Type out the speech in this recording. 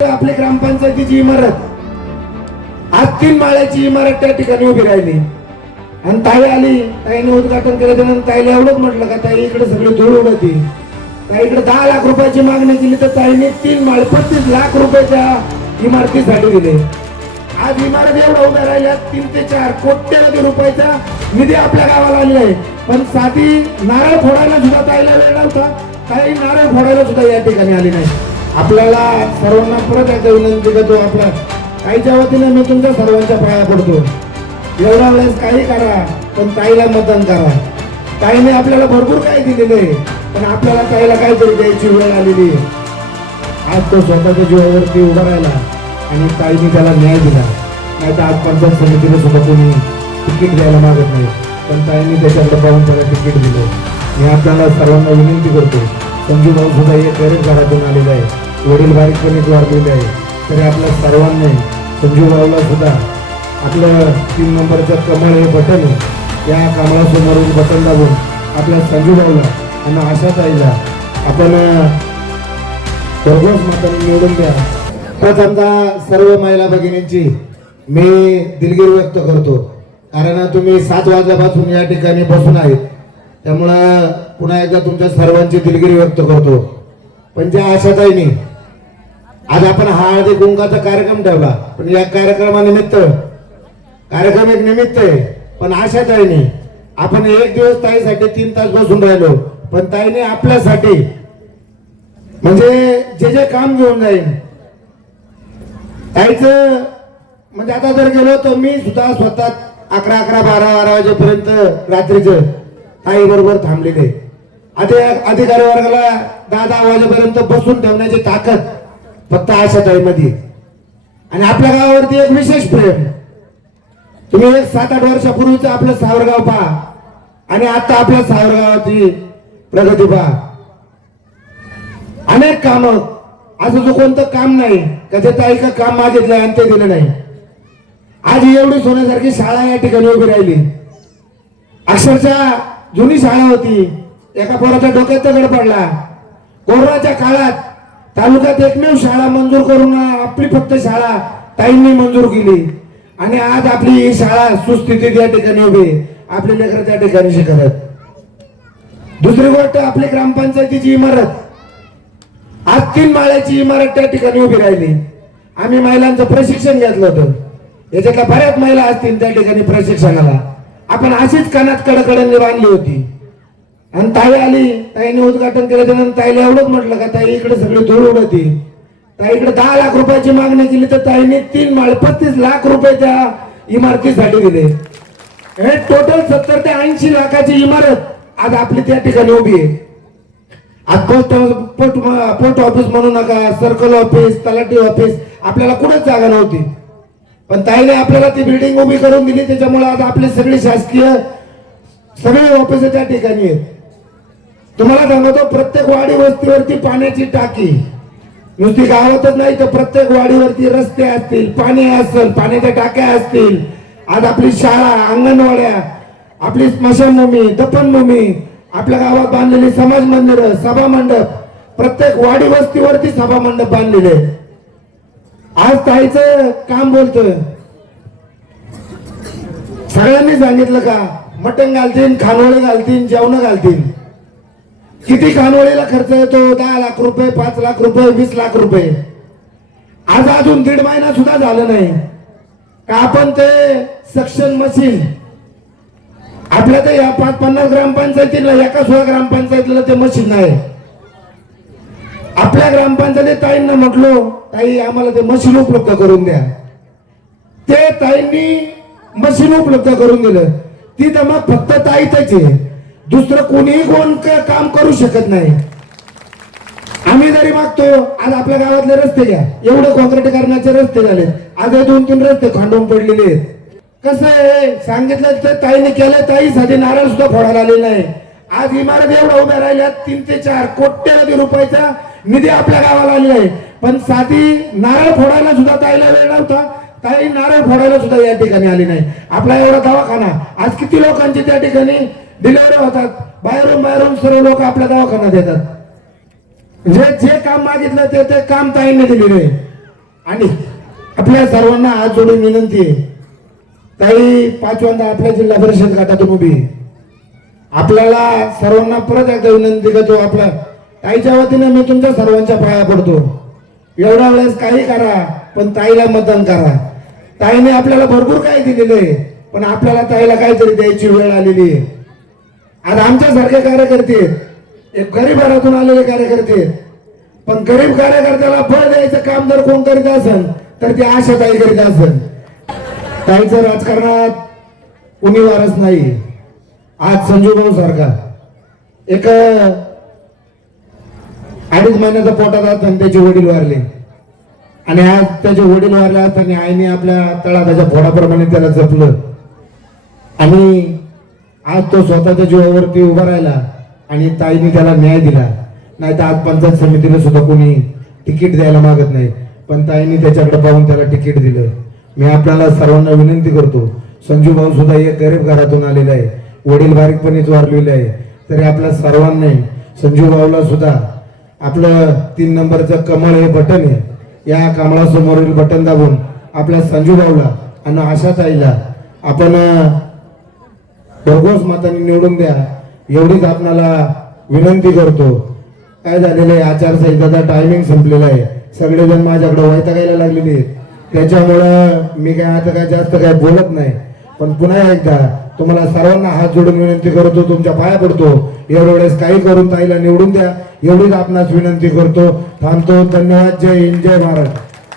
आपल्या ग्रामपंचायतीची इमारत. आज तीन माळ्याची इमारत त्या ठिकाणी उभी राहिली. आणि ताई आली ताईने उद्घाटन केलं त्यानंतर ताईला एवढंच म्हटलं का ताई इकडे सगळी धूळ उडती ताईकडे दहा लाख रुपयाची मागणी केली तर ताईने तीन माळ पस्तीस लाख रुपयाच्या इमारतीसाठी दिले. आज इमारत एवढ्या उभ्या राहिल्या तीन ते चार कोट्यवधी रुपयाचा निधी आपल्या गावाला आलेला आहे. पण साधी नारळ फोडायला सुद्धा ताईला वेळ नव्हता. ताई नारळ फोडायला सुद्धा या ठिकाणी आली नाही. आपल्याला सर्वांना परत एकदा विनंती करतो आपला काहीच्या वतीने मी तुमच्या सर्वांच्या पाया पडतो. एवढ्या वेळेस काही करा पण ताईला मतदान करा. ताईने आपल्याला भरपूर काही दिलेलं आहे पण आपल्याला ताईला काहीतरी द्यायची वेळ आलेली आज तो स्वतःच्या जीवावरती उभा राहिला आणि ताईने त्याला न्याय दिला. नाही तर आज पंचायत समितीला सुद्धा कोणी तिकीट द्यायला मागत नाही. पण ताईने त्याच्याकडे पाहून त्याला तिकीट दिलं. मी आपल्याला सर्वांना विनंती करतो संजू भाऊ सुद्धा एक गरीब घरातून आलेला आहे वडील बारीकपणे वाढलेले आहे तरी आपल्या सर्वांनी संजू भाऊला सुद्धा आपलं तीन नंबरचं कमळ हे बटन आहे. या कमळासमोरून बटन दाबून आपल्या संजू भाऊला आणि आशा ताईला आपण भरघोस माताने निवडून द्या. आमचा सर्व महिला भगिनींची मी दिलगिरी व्यक्त करतो. कारण तुम्ही सात वाजल्यापासून या ठिकाणी बसून आहेत. त्यामुळं पुन्हा एकदा तुमच्या सर्वांची दिलगिरी व्यक्त करतो. पण ज्या आशाताईने आज आपण हळदी गुंगाचा कार्यक्रम ठेवला पण या कार्यक्रमानिमित्त कार्यक्रम एक निमित्त आहे पण आशाताईने आपण एक दिवस ताईसाठी तीन तास बसून राहिलो पण ताईने आपल्यासाठी म्हणजे जे जे काम घेऊन जाईल ताईच म्हणजे आता जर गेलो तर मी सुद्धा स्वतः अकरा अकरा बारा बारा वाजेपर्यंत रात्रीचं आई बरोबर थांबलेले अधिकारी वर्गाला दहा दहा वाजेपर्यंत बसून ठेवण्याची ताकद फक्त अशा टाईमध्ये आणि आपल्या गावावरती एक विशेष प्रेम. तुम्ही एक सात आठ वर्षापूर्वीच आपलं सावरगाव पहा. आणि आता आपल्या सावरगावाची प्रगती पहा. अनेक काम. असं जो कोणतं काम नाही का जे ताई का काम मागितलं आणि ते दिलं नाही. आज एवढी सोन्यासारखी शाळा या ठिकाणी उभी राहिली. अक्षरशः जुनी शाळा होती. एका पोराच्या डोक्यात दगड पडला. कोरोनाच्या काळात तालुक्यात एकमेव शाळा मंजूर करून आपली फक्त शाळा ताईंनी मंजूर केली. आणि आज आपली ही शाळा सुस्थितीत या ठिकाणी उभी आपले लेकर त्या ठिकाणी शिकत दुसरी गोष्ट आपली ग्रामपंचायतीची इमारत. आज तीन माळ्याची इमारत त्या ठिकाणी उभी राहिली. आम्ही महिलांचं प्रशिक्षण घेतलं होतं. याच्यातल्या बऱ्याच महिला असतील त्या ठिकाणी प्रशिक्षणाला. आपण अशीच कानात कडकडंनी बांधली होती. आणि ताई आली ताईने उद्घाटन केलं त्यानंतर ताईला एवढंच म्हटलं का ताई इकडे सगळे धूळ उडते ताईकडे दहा लाख रुपयाची मागणी केली तर ताईने तीन माळ पस्तीस लाख रुपये त्या इमारतीसाठी दिले. हे टोटल सत्तर ते ऐंशी लाखाची इमारत आज आपली त्या ठिकाणी उभी आहे. आज पोस्ट पोस्ट पोस्ट ऑफिस म्हणू नका सर्कल ऑफिस तलाठी ऑफिस आपल्याला कुठंच जागा नव्हती. पण ताईने आपल्याला ती बिल्डिंग उभी करून दिली. त्याच्यामुळे आज आपली सगळे शासकीय सगळे ऑफिस त्या ठिकाणी आहेत. तुम्हाला सांगतो प्रत्येक वाडी वस्तीवरती पाण्याची टाकी. नुसती गावातच नाही तर प्रत्येक वाडीवरती रस्ते असतील पाणी असेल पाण्याच्या टाक्या असतील. आज आपली शाळा अंगणवाड्या आपली स्मशानभूमी दफनभूमी आपल्या गावात बांधलेली समाज मंदिर सभा मंडप प्रत्येक वाडी वस्तीवरती सभा मंडप बांधलेले आहेत. आज ताईचं काम बोलतोय. सगळ्यांनी सांगितलं का मटण घालतील खानवळे घालतील जेवण घालतील किती खानवळीला खर्च येतो? दहा लाख रुपये पाच लाख रुपये वीस लाख रुपये. आज अजून दीड महिना सुद्धा झालं नाही. का आपण ते सक्शन मशीन? आपल्या तर या पाच पन्नास ग्रामपंचायतीला एका सोळा ग्रामपंचायतीला ते मशीन आहे. आपल्या ग्रामपंचायत ताईंना म्हटलो ताई आम्हाला ते मशीन उपलब्ध करून द्या. ते ताईंनी मशीन उपलब्ध करून दिलं. ती तर मग फक्त ताईतच आहे. दुसरं कोणीही कोण काम करू शकत नाही. आम्ही जरी मागतो आज आपल्या गावातले रस्ते घ्या. एवढे काँक्रिटीकरणाचे रस्ते झाले. आज हे दोन तीन रस्ते खांडून पडलेले आहेत. कसं आहे? सांगितलं तर ताईने केलं ताई साधी नारळ सुद्धा फोडायला आलेला आहे आज इमारत एवढ्या उभ्या राहिल्या तीन ते चार कोट्यवधी रुपयाचा निधी आपल्या गावाला आलेला आहे. पण साधी नारळ फोडायला सुद्धा ताईला वेळ नव्हता. ताई नारळ फोडायला सुद्धा या ठिकाणी आली नाही. आपला एवढा दवाखाना. आज किती लोकांची त्या ठिकाणी डिलिव्हरी होतात? बाहेरून बाहेरून सर्व लोक आपल्या दवाखान्यात येतात. जे जे काम मागितलं ते ते काम ताईने दिलेलं आहे. आणि आपल्या सर्वांना आज जोडून विनंती आहे. ताई पाचव्यांदा आपल्या जिल्हा परिषद गटातून उभी आपल्याला सर्वांना परत एकदा विनंती करतो आपल्या ताईच्या वतीने मी तुमच्या सर्वांच्या पाया पडतो. एवढ्या वेळेस काही करा पण ताईला मतदान करा. ताईने आपल्याला भरपूर काही दिलेलं आहे पण आपल्याला ताईला काहीतरी द्यायची वेळ आलेली आहे. आज आमच्यासारखे कार्यकर्ते एक गरीब घरातून आलेले कार्यकर्ते पण गरीब कार्यकर्त्याला फळ द्यायचं काम जर कोण करीत असेल तर ती आशा ताई करीत असेल. ताईचं राजकारणात उमेदवारच नाही. आज संजू भाऊ सारखा. एक अडीच महिन्याचा पोटात असताना त्याचे वडील वारले. आणि आज त्याचे वडील वारले असताना आईने आपल्या तळा त्याच्या फोडाप्रमाणे त्याला जपलं. आणि आज तो स्वतःच्या जीवावरती उभा राहिला आणि ताईने त्याला न्याय दिला. नाही तर आज पंचायत समितीने सुद्धा कोणी तिकीट द्यायला मागत नाही. पण ताईने त्याच्याकडे पाहून त्याला तिकीट दिलं. मी आपल्याला सर्वांना विनंती करतो संजू भाऊ सुद्धा एक गरीब घरातून आलेला आहे. वडील बारीकपणीच वारलेले आहे. तरी आपल्या सर्वांनी संजू भाऊला सुद्धा आपलं तीन नंबरचं कमळ हे बटन आहे. या कमळासमोरील बटन दाबून आपल्या संजू भाऊला आणि आशा ताईला आपण भरघोस मातांनी निवडून द्या. एवढीच आपणाला विनंती करतो. काय झालेलं आहे? आचारसंहिताचा टायमिंग संपलेला आहे. सगळेजण माझ्याकडे वैतागायला लागलेले आहेत. त्याच्यामुळं मी काय आता काय जास्त काय बोलत नाही. पण पुन्हा एकदा तुम्हाला सर्वांना हात जोडून विनंती करतो तुमच्या पाया पडतो. एवढ्या वेळेस काही करून ताईला निवडून द्या. एवढीच आपणास विनंती करतो. थांबतो. धन्यवाद. जय हिंद. जय महाराष्ट्र